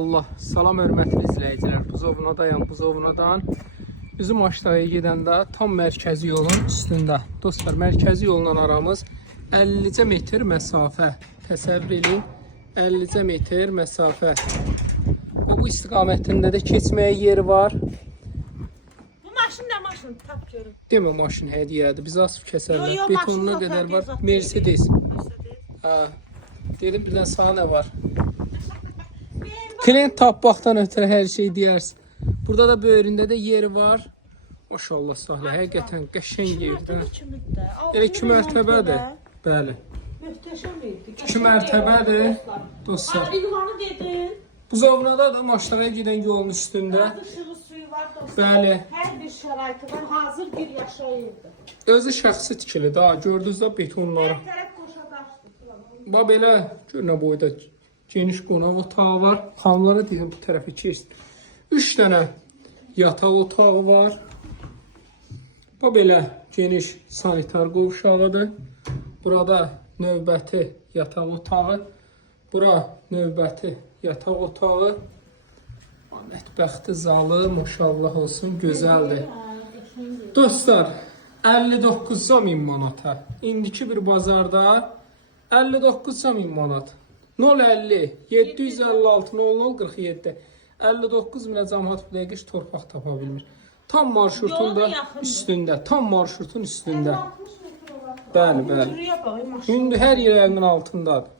Allah. Salam hörmətli izləyicilər. Buzovnadan bizim aşağıya gedəndə tam mərkəzi yolun üstündə. Dostlar, mərkəzi yolla aramız 50 metr məsafə. Təsəvvür edin, 50 metr məsafə. Bu istiqamətində də keçməyə yeri var. Bu maşın nə maşın? Tap görüm. Demə maşın hədiyyədir. Biz asıb kəsərlər. Yo, Betonuna maşın qədər zaten var. Mercedes. Mercedes. Dedim birdən sana nə var? Klient tapmaqdan ötürü hər şey deyərsin. Burada da böyründə də yeri var. Maşallah Salih, həqiqətən qəşəng yerdir. Elə 2 mərtəbədir. Bəli. Möhtəşəm idi. 2 mərtəbədir. Dostlar. Ünvanı dedin. Buzovnadadır, aşağıya gedən yolun üstündə. Işığı suyu var dostlar. Bəli. Hər bir şəraiti var. Hazır bir yaşayırdı. Özü şəxsi tikili daha. Gördünüz də betonları. Hər tərəf qoşadaşdır. Bax belə görünə boyda geniş qonaq otağı var. Xanımlara deyim bu tərəfə keçsin. 3 dənə yataq otağı var. Bax belə geniş sanitar qovşağıdır. Burada növbəti yataq otağı. Bura növbəti yataq otağı. Mətbəxti zalı, maşallah olsun, gözəldir. Dostlar, 59.000 manata. İndiki bir bazarda 59.000 manat. 050 756 00 47 59 minə cəmaət bu dəqiqə torpaq tapa bilmir. Tam marşrutun da üstündə. Tam marşrutun üstündə. Bəli, bəli. İndi hər yer ayağının altındadır.